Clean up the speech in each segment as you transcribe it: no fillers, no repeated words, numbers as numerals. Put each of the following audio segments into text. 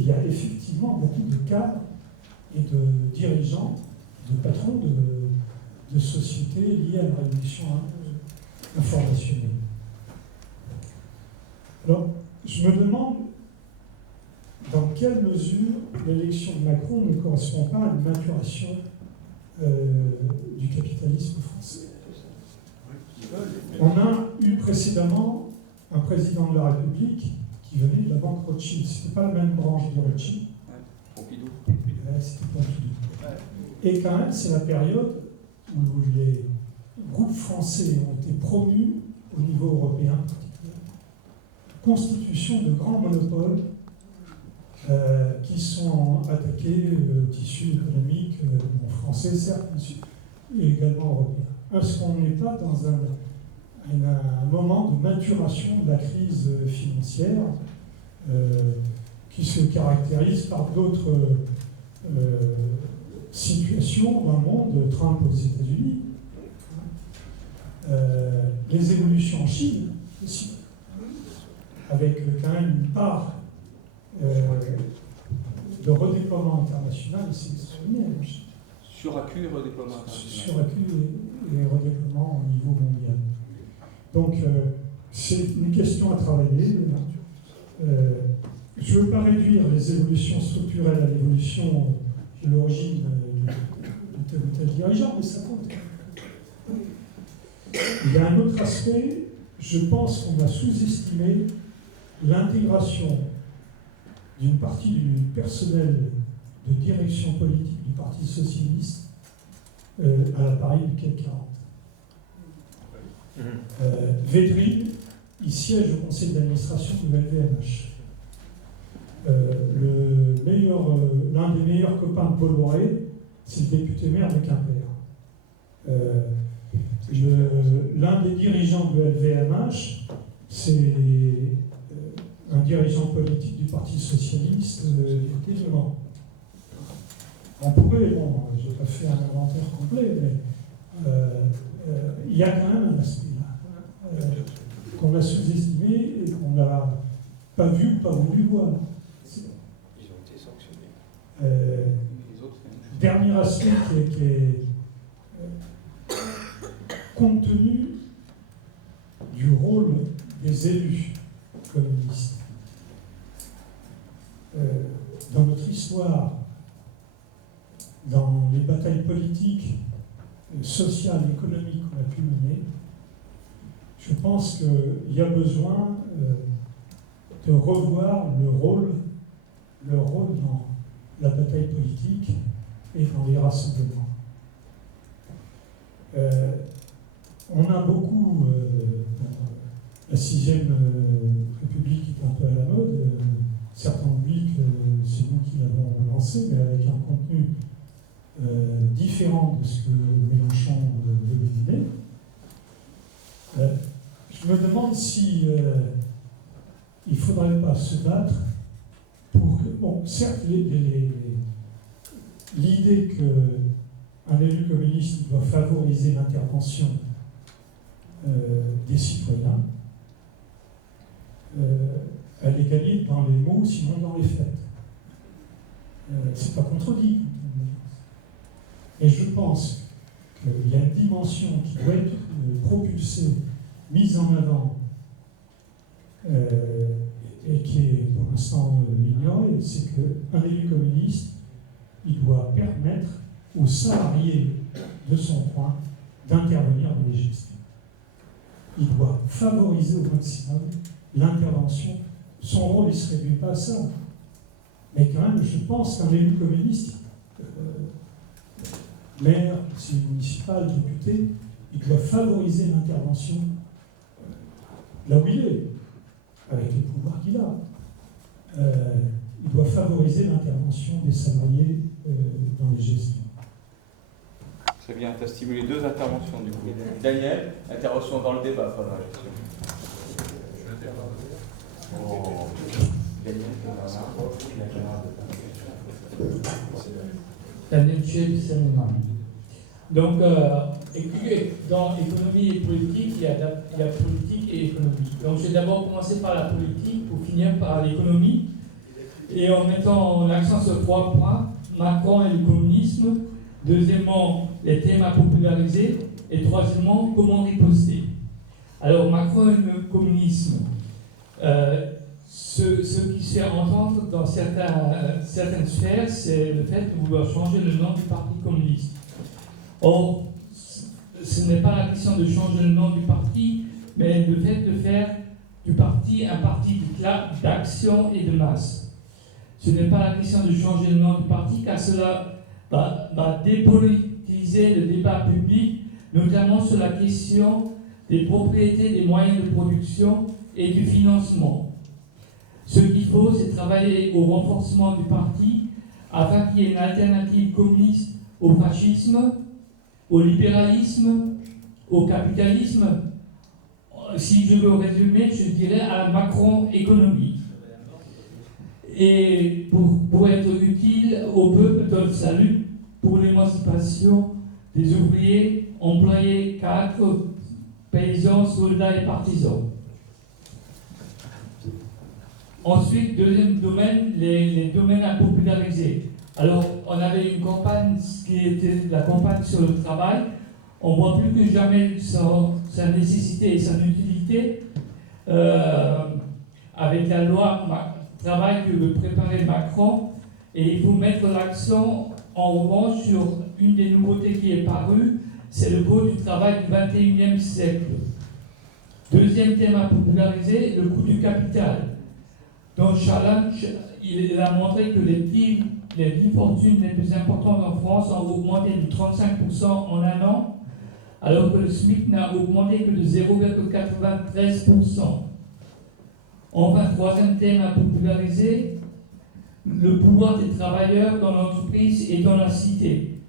il y a effectivement beaucoup de cadres et de dirigeants, de patrons de sociétés liées à la révolution informationnelle. Alors, je me demande dans quelle mesure l'élection de Macron ne correspond pas à une maturation du capitalisme français. On a eu précédemment un président de la République qui venait de la banque Rothschild. Ce n'était pas la même branche de Rothschild. Pompidou. C'était Pompidou. Et quand même, c'est la période où les groupes français ont été promus au niveau européen, constitution de grands monopoles qui sont attaqués au tissu économique français, certes, mais également européen. Est-ce qu'on n'est pas dans un moment de maturation de la crise financière qui se caractérise par d'autres situations dans le monde, Trump aux États-Unis, les évolutions en Chine aussi, avec quand même une part de redéploiement international, c'est extraordinaire. Suraccu et redéploiement international. Suraccu et redéploiement au niveau mondial. Donc, c'est une question à travailler. Je ne veux pas réduire les évolutions structurelles à l'évolution de l'origine de tel ou tel dirigeant, mais ça compte. Il y a un autre aspect, je pense qu'on a sous-estimé l'intégration d'une partie du personnel de direction politique du Parti socialiste à l'appareil du CAC 40. Védrine, il siège au conseil d'administration du LVMH. L'un des meilleurs copains de Paul Loret, c'est le député maire de Quimper. L'un des dirigeants de LVMH, c'est un dirigeant politique du Parti socialiste évidemment. On pourrait, bon, je n'ai pas fait un inventaire complet, mais il y a quand même un aspect là qu'on a sous-estimé et qu'on n'a pas vu ou pas voulu voir. Ils ont été sanctionnés. Dernier aspect qui est compte tenu du rôle des élus communistes. Dans notre histoire, dans les batailles politiques, sociales, économiques qu'on a pu mener, je pense qu'il y a besoin de revoir le rôle dans la bataille politique et dans les rassemblements. On a beaucoup, la 6e République est un peu à la mode, certains oublient que c'est nous qui l'avons lancée, mais avec un contenu différent de ce que Mélenchon veut mener. Je me demande si il ne faudrait pas se battre pour que, bon, certes, l'idée qu'un élu communiste doit favoriser l'intervention des citoyens, elle est gagnée dans les mots, sinon dans les faits. C'est pas contredit. Et je pense qu'il y a une dimension qui doit être propulsée, mise en avant, et qui est pour l'instant ignorée, c'est qu'un élu communiste, il doit permettre aux salariés de son coin d'intervenir dans les gestions. Il doit favoriser au maximum l'intervention. Son rôle, il ne se réduit pas à ça. Mais quand même, je pense qu'un élu communiste, maire, conseiller municipal, député, il doit favoriser l'intervention là où il est, avec les pouvoirs qu'il a. Il doit favoriser l'intervention des salariés dans les gestions. Très bien, tu as stimulé 2 interventions du coup. Daniel, intervention dans le débat, pas dans la gestion. Daniel Chel, Sénégal. Donc, écoutez, dans économie et politique, il y a politique et économie. Donc, je vais d'abord commencer par la politique pour finir par l'économie. et en mettant l'accent sur 3 points, Macron et le communisme, deuxièmement, les thèmes à populariser, et troisièmement, comment riposter. Alors, Macron et le communisme, ce qui se fait entendre dans certaines sphères, c'est le fait de vouloir changer le nom du Parti communiste. Or, ce n'est pas la question de changer le nom du parti, mais le fait de faire du parti un parti d'action et de masse. Ce n'est pas la question de changer le nom du parti, car cela va dépolitiser le débat public, notamment sur la question des propriétés des moyens de production et du financement. Ce qu'il faut, c'est travailler au renforcement du parti afin qu'il y ait une alternative communiste au fascisme, au libéralisme, au capitalisme. Si je veux résumer, je dirais à la Macron-économie. Et pour être utile au peuple dans sa lutte pour l'émancipation des ouvriers, employés, cadres, paysans, soldats et partisans. Ensuite, deuxième domaine, les domaines à populariser. Alors, on avait une campagne qui était la campagne sur le travail. On voit plus que jamais sa nécessité et son utilité avec la loi travail que veut préparer Macron. Et il faut mettre l'accent, en revanche, sur une des nouveautés qui est parue, c'est le coût du travail du XXIe siècle. Deuxième thème à populariser, le coût du capital. Dans le challenge, il a montré que les 10 fortunes les plus importantes en France ont augmenté de 35% en un an, alors que le SMIC n'a augmenté que de 0,93%. Enfin, troisième thème à populariser, le pouvoir des travailleurs dans l'entreprise et dans la cité.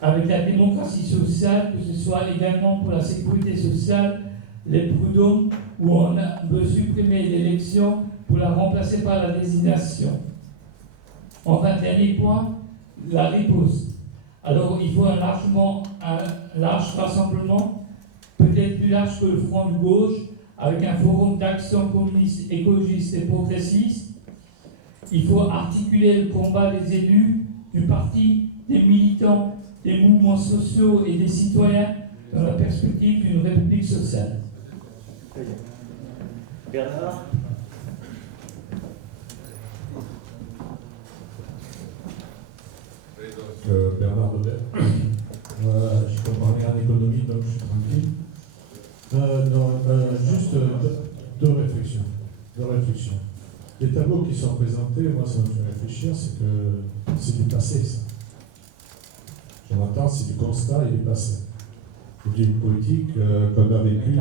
Avec la démocratie sociale, que ce soit également pour la sécurité sociale, les prud'hommes, où on veut supprimer l'élection pour la remplacer par la désignation. Enfin, dernier point, la riposte. Alors, il faut un large rassemblement, peut-être plus large que le Front de gauche, avec un forum d'action communiste, écologiste et progressiste. Il faut articuler le combat des élus, du parti, des militants, des mouvements sociaux et des citoyens dans la perspective d'une république sociale. Bernard ? Bernard Robert. Je comprends rien en économie, donc je suis tranquille. Juste deux réflexions. Les tableaux qui sont présentés, moi ça me fait réfléchir, c'est que c'est du passé ça. Jonathan, c'est du constat et du passé. C'est d'une politique qu'on a vécue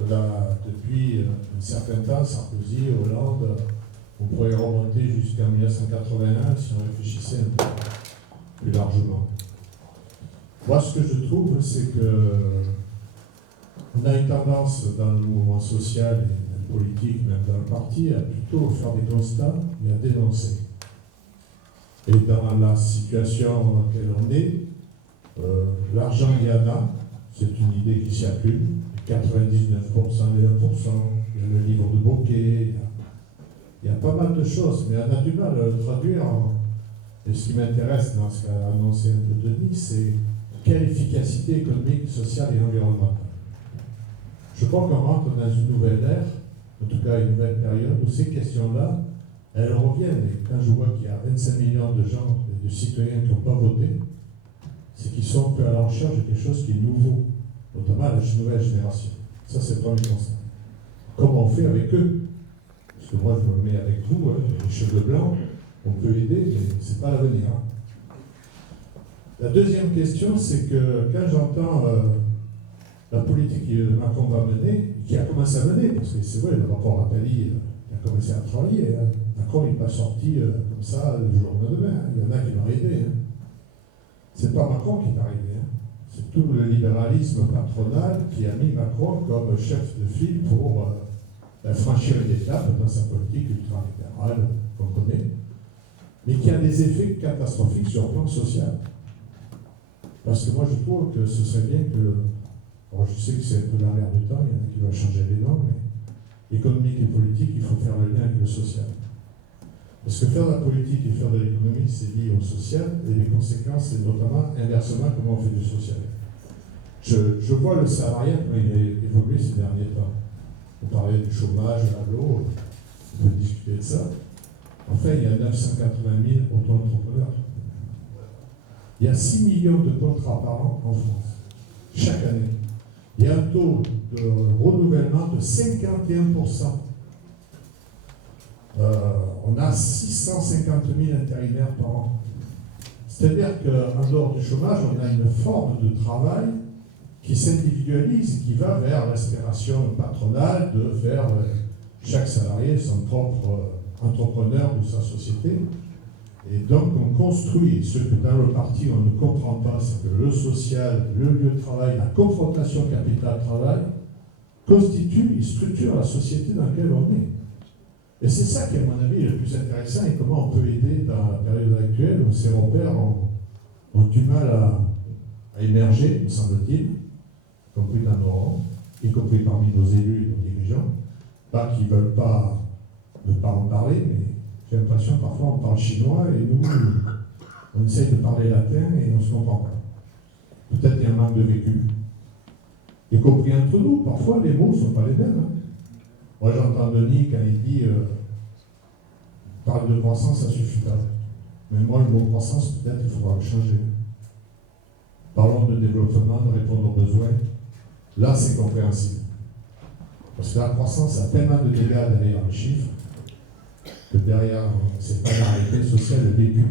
depuis un certain temps, Sarkozy, Hollande. On pourrait remonter jusqu'à 1981 si on réfléchissait un peu plus largement. Moi, ce que je trouve, c'est que on a une tendance dans le mouvement social et politique, même dans le parti, à plutôt faire des constats et à dénoncer. Et dans la situation dans laquelle on est, l'argent, il y en a, c'est une idée qui circule, 99% et 1%, il y a le livre de Bocquet, il y a pas mal de choses, mais on a du mal à le traduire. Et ce qui m'intéresse dans ce qu'a annoncé un peu Denis, c'est quelle efficacité économique, sociale et environnementale. Je crois qu'on rentre dans une nouvelle ère, en tout cas une nouvelle période, où ces questions-là, elles reviennent. Et quand je vois qu'il y a 25 millions de gens, de citoyens qui n'ont pas voté, c'est qu'ils sont un peu à la recherche de quelque chose qui est nouveau, notamment à la nouvelle génération. Ça, c'est le premier constat. Comment on fait avec eux? Parce que moi, je me mets avec vous, les cheveux blancs, on peut aider, mais ce n'est pas l'avenir. La deuxième question, c'est que quand j'entends la politique que Macron va mener, qui a commencé à mener, parce que c'est vrai, le rapport Attali a commencé à travailler. Macron n'est pas sorti comme ça le jour au lendemain. Il y en a qui l'ont aidé. C'est pas Macron qui est arrivé. C'est tout le libéralisme patronal qui a mis Macron comme chef de file pour franchir une étape dans sa politique ultra-libérale qu'on connaît, mais qui a des effets catastrophiques sur le plan social. Parce que moi, je trouve que ce serait bien que... Alors, je sais que c'est un peu la mer du temps, il y en a qui veulent changer les noms, mais économique et politique, il faut faire le lien avec le social. Parce que faire de la politique et faire de l'économie, c'est lié au social, et les conséquences, c'est notamment inversement comment on fait du social. Je vois le salariat, comment il a évolué ces derniers temps. On parlait du chômage, de l'aglo, on peut discuter de ça. Enfin, il y a 980 000 auto-entrepreneurs. Il y a 6 millions de contrats par an en France, chaque année. Il y a un taux de renouvellement de 51%. On a 650 000 intérimaires par an. C'est-à-dire qu'en dehors du chômage, on a une forme de travail qui s'individualise et qui va vers l'aspiration patronale de faire chaque salarié son propre entrepreneur de sa société. Et donc on construit ce que dans le parti on ne comprend pas, c'est que le social, le lieu de travail, la confrontation capital-travail constitue et structure la société dans laquelle on est. Et c'est ça qui, à mon avis, est le plus intéressant et comment on peut aider dans la période actuelle où ces repères ont du mal à émerger, me semble-t-il, y compris dans nos rangs, y compris parmi nos élus et nos dirigeants. Pas qu'ils ne veulent pas ne pas en parler, mais j'ai l'impression que parfois on parle chinois et nous, on essaye de parler latin et on ne se comprend pas. Peut-être qu'il y a un manque de vécu. Y compris entre nous, parfois les mots ne sont pas les mêmes. Hein. Moi j'entends Denis quand il dit parler de croissance, ça ne suffit pas. Mais moi le mot croissance, peut-être il faudra le changer. Parlons de développement, de répondre aux besoins. Là c'est compréhensible. Parce que la croissance a tellement de dégâts derrière les chiffres que derrière, c'est pas la réalité sociale vécue.